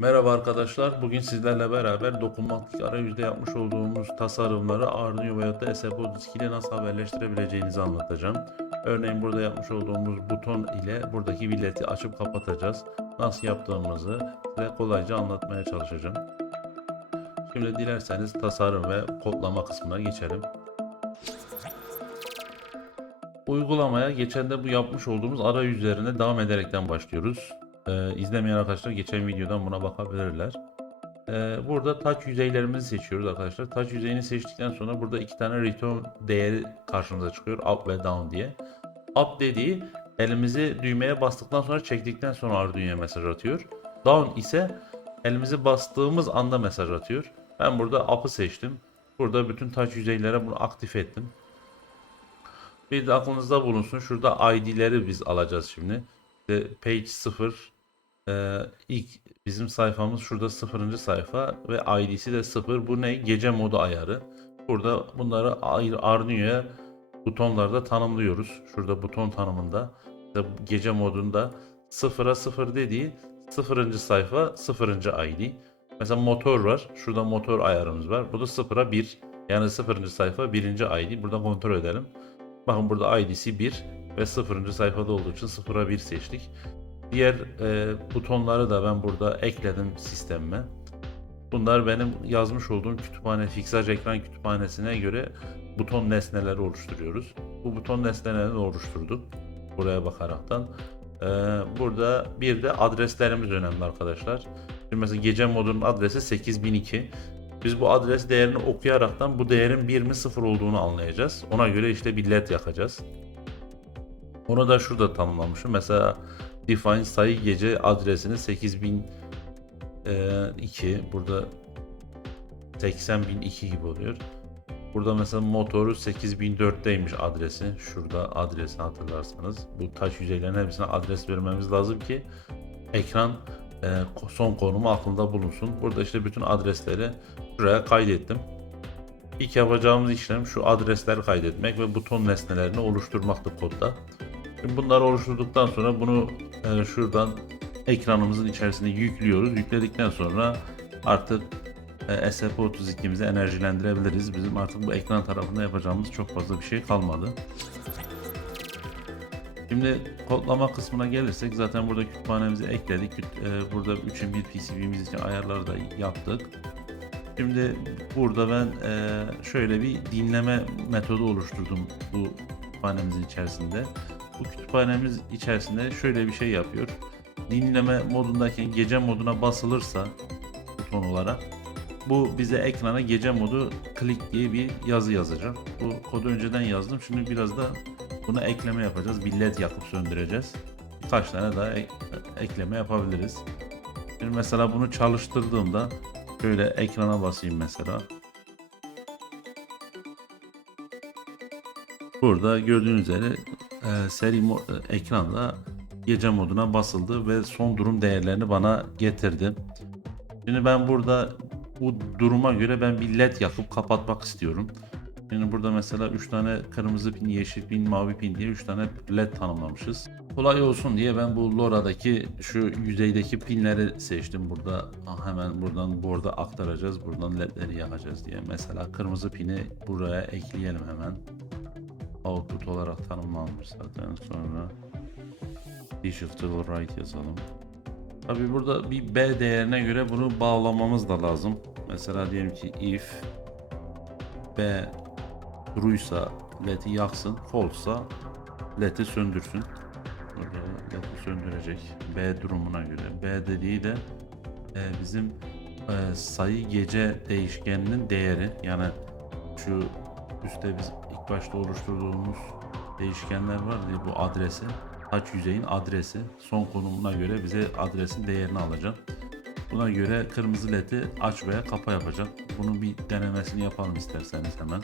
Merhaba arkadaşlar. Bugün sizlerle beraber dokunmatik arayüzde yapmış olduğumuz tasarımları Arduino veya da SPO disk ile nasıl haberleştirebileceğinizi anlatacağım. Örneğin burada yapmış olduğumuz buton ile buradaki billeti açıp kapatacağız. Nasıl yaptığımızı size kolayca anlatmaya çalışacağım. Şimdi dilerseniz tasarım ve kodlama kısmına geçelim. Uygulamaya geçen de bu yapmış olduğumuz arayüzlerine devam ederekten başlıyoruz. Ee, izlemeyen arkadaşlar geçen videodan buna bakabilirler. Ee, burada touch yüzeylerimizi seçiyoruz arkadaşlar. Touch yüzeyini seçtikten sonra burada iki tane return değeri karşımıza çıkıyor. Up ve down diye. Up dediği elimizi düğmeye bastıktan sonra çektikten sonra Arduino'ya mesaj atıyor. Down ise elimizi bastığımız anda mesaj atıyor. Ben burada up'ı seçtim. Burada bütün touch yüzeylere bunu aktif ettim. Bir de aklınızda bulunsun. Şurada ID'leri biz alacağız şimdi. İşte page 0 ee, ilk bizim sayfamız şurada 0. sayfa ve ID'si de 0. Bu ne? Gece modu ayarı. Burada bunları Arduino'ya butonlarda tanımlıyoruz. Şurada buton tanımında gece modunda 0'a 0 dediği 0. sayfa 0. ID. Mesela motor var. Şurada motor ayarımız var. Bu da 0'a 1. Yani 0. sayfa 1. ID. Burada kontrol edelim. Bakın burada ID'si 1 ve 0. sayfada olduğu için 0'a 1 seçtik. Diğer e, butonları da ben burada ekledim sistemime. Bunlar benim yazmış olduğum kütüphane, Fixage ekran kütüphanesine göre buton nesneleri oluşturuyoruz. Bu buton nesnelerini oluşturduk. Buraya bakaraktan. E, burada bir de adreslerimiz önemli arkadaşlar. Şimdi mesela gece modunun adresi 8002. Biz bu adres değerini okuyaraktan bu değerin 1 mi 0 olduğunu anlayacağız. Ona göre işte bir led yakacağız. Onu da şurada tanımlamışım. Mesela define sayı gece adresini 8002 burada 80002 gibi oluyor. Burada mesela motoru 8004'teymiş adresi. Şurada adresi hatırlarsanız. Bu taş yüzeylerin hepsine adres vermemiz lazım ki ekran e, son konumu aklında bulunsun. Burada işte bütün adresleri şuraya kaydettim. İlk yapacağımız işlem şu adresleri kaydetmek ve buton nesnelerini oluşturmaktı kodda. Şimdi bunları oluşturduktan sonra bunu e, şuradan ekranımızın içerisine yüklüyoruz. Yükledikten sonra artık e, SF32'mizi enerjilendirebiliriz. Bizim artık bu ekran tarafında yapacağımız çok fazla bir şey kalmadı. Şimdi kodlama kısmına gelirsek zaten burada kütüphanemizi ekledik. E, burada 3'ün bir PCB'miz için ayarları da yaptık. Şimdi burada ben e, şöyle bir dinleme metodu oluşturdum bu kütüphanemizin içerisinde. Bu kütüphanemiz içerisinde şöyle bir şey yapıyor. Dinleme modundaki gece moduna basılırsa buton olarak bu bize ekrana gece modu click diye bir yazı yazacak. Bu kodu önceden yazdım. Şimdi biraz da buna ekleme yapacağız. Bir led yakıp söndüreceğiz. Birkaç tane daha ek- ekleme yapabiliriz. Şimdi mesela bunu çalıştırdığımda şöyle ekrana basayım mesela. Burada gördüğünüz üzere e, seri e, ekranda gece moduna basıldı ve son durum değerlerini bana getirdi. Şimdi ben burada bu duruma göre ben bir led yakıp kapatmak istiyorum. Şimdi burada mesela 3 tane kırmızı pin, yeşil pin, mavi pin diye 3 tane led tanımlamışız. Kolay olsun diye ben bu LoRa'daki şu yüzeydeki pinleri seçtim. Burada hemen buradan borda aktaracağız. Buradan ledleri yakacağız diye. Mesela kırmızı pini buraya ekleyelim hemen output olarak tanımlanmış zaten sonra digital write yazalım. Tabi burada bir B değerine göre bunu bağlamamız da lazım. Mesela diyelim ki if B true'ysa led'i yaksın, false'sa led'i söndürsün. Burada led'i söndürecek B durumuna göre. B dediği de e, bizim e, sayı gece değişkeninin değeri yani şu üstte biz başta oluşturduğumuz değişkenler var diye bu adresi taç yüzeyin adresi son konumuna göre bize adresin değerini alacak. Buna göre kırmızı ledi aç veya kapa yapacak. Bunun bir denemesini yapalım isterseniz hemen.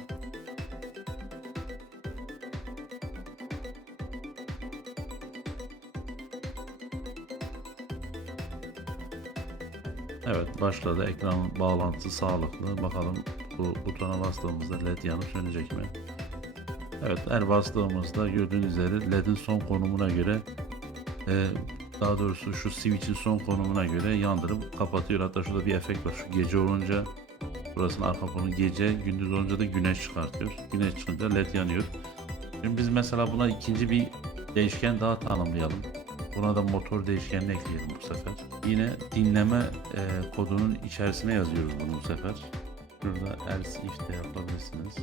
Evet başladı. Ekran bağlantısı sağlıklı. Bakalım bu butona bastığımızda led yanıp sönecek mi? Evet her bastığımızda gördüğünüz üzere ledin son konumuna göre e, daha doğrusu şu switch'in son konumuna göre yandırıp kapatıyor. Hatta şurada bir efekt var. Şu gece olunca burasının arka fonu gece, gündüz olunca da güneş çıkartıyor. Güneş çıkınca led yanıyor. Şimdi biz mesela buna ikinci bir değişken daha tanımlayalım. Buna da motor değişkenini ekleyelim bu sefer. Yine dinleme e, kodunun içerisine yazıyoruz bunu bu sefer. Şurada else if de yapabilirsiniz.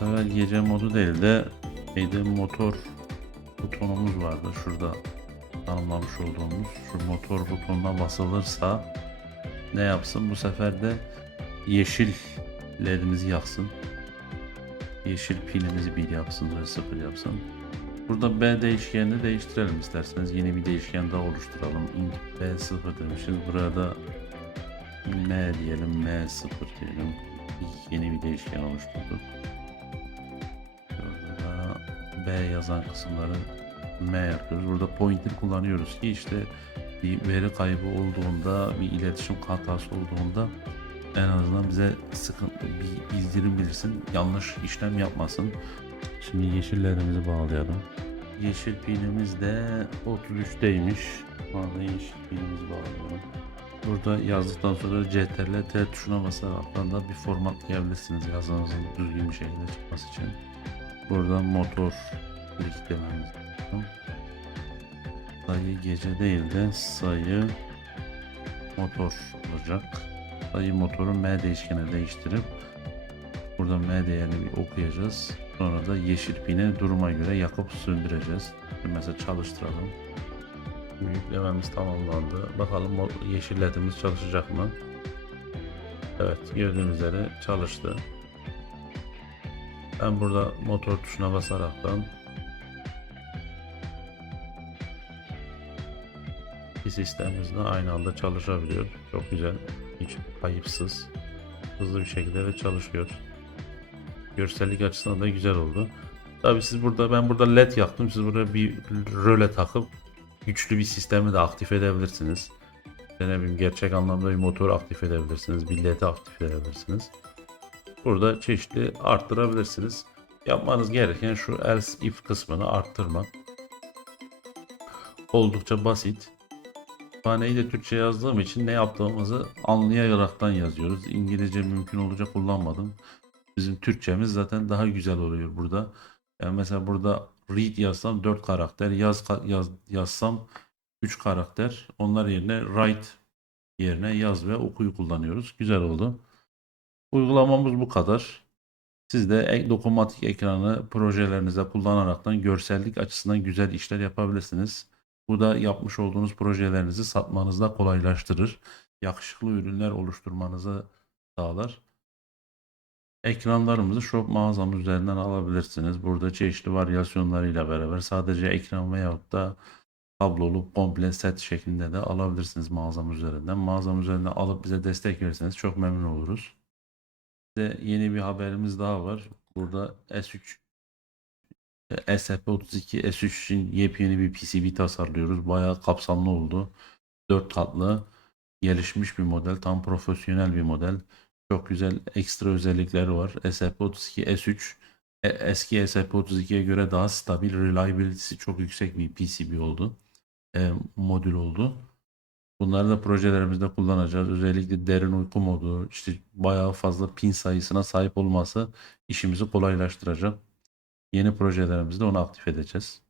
Sefer gece modu değil de neydi motor butonumuz vardı. Şurada tanımlamış olduğumuz şu motor butonuna basılırsa ne yapsın? Bu sefer de yeşil ledimizi yaksın. Yeşil pilimizi bir yapsın ve sıfır yapsın. Burada B değişkenini değiştirelim isterseniz. Yeni bir değişken daha oluşturalım. İnt B0 demişiz. Burada M diyelim M0 diyelim. Yeni bir değişken oluşturduk B yazan kısımları M yapıyoruz. Burada pointer kullanıyoruz ki işte bir veri kaybı olduğunda, bir iletişim hatası olduğunda en azından bize sıkıntı bir bildirim bilirsin. Yanlış işlem yapmasın. Şimdi yeşillerimizi bağlayalım. Yeşil pinimiz de 33'teymiş. Vallahi yeşil pinimizi bağlayalım. Burada yazdıktan sonra CTRL T tuşuna basarak da bir formatlayabilirsiniz yazınızın düzgün bir şekilde çıkması için. Burada motor klik dememiz lazım. Sayı gece değil de sayı motor olacak. Sayı motoru M değişkene değiştirip burada M değerini bir okuyacağız. Sonra da yeşil pini duruma göre yakıp söndüreceğiz. Mesela çalıştıralım. Yüklememiz tamamlandı. Bakalım yeşil ledimiz çalışacak mı? Evet gördüğünüz üzere çalıştı. Ben burada motor tuşuna basaraktan iki sistemimiz de aynı anda çalışabiliyor. Çok güzel. Hiç kayıpsız. Hızlı bir şekilde de çalışıyor. Görsellik açısından da güzel oldu. Tabii siz burada ben burada led yaktım. Siz burada bir röle takıp güçlü bir sistemi de aktif edebilirsiniz. Ne bileyim gerçek anlamda bir motor aktif edebilirsiniz. Bir led aktif edebilirsiniz. Burada çeşitli arttırabilirsiniz. Yapmanız gereken şu else if kısmını arttırmak. Oldukça basit. Kütüphaneyi de Türkçe yazdığım için ne yaptığımızı anlayaraktan yazıyoruz. İngilizce mümkün olunca kullanmadım. Bizim Türkçemiz zaten daha güzel oluyor burada. Yani mesela burada read yazsam 4 karakter, yaz, yaz yazsam 3 karakter. Onlar yerine write yerine yaz ve okuyu kullanıyoruz. Güzel oldu. Uygulamamız bu kadar. Siz de dokunmatik ekranı projelerinizde kullanaraktan görsellik açısından güzel işler yapabilirsiniz. Bu da yapmış olduğunuz projelerinizi satmanızda kolaylaştırır. Yakışıklı ürünler oluşturmanızı sağlar. Ekranlarımızı shop mağazamız üzerinden alabilirsiniz. Burada çeşitli varyasyonlarıyla beraber sadece ekran veyahut da tablolu komple set şeklinde de alabilirsiniz mağazamız üzerinden. Mağazamız üzerinden alıp bize destek verirseniz çok memnun oluruz. De yeni bir haberimiz daha var. Burada S3 e, SP32 S3 için yepyeni bir PCB tasarlıyoruz. Bayağı kapsamlı oldu. 4 katlı gelişmiş bir model. Tam profesyonel bir model. Çok güzel ekstra özellikleri var. SP32 S3 e, eski SP32'ye göre daha stabil, reliability'si çok yüksek bir PCB oldu. E, modül oldu. Bunları da projelerimizde kullanacağız. Özellikle derin uyku modu, işte bayağı fazla pin sayısına sahip olması işimizi kolaylaştıracak. Yeni projelerimizde onu aktif edeceğiz.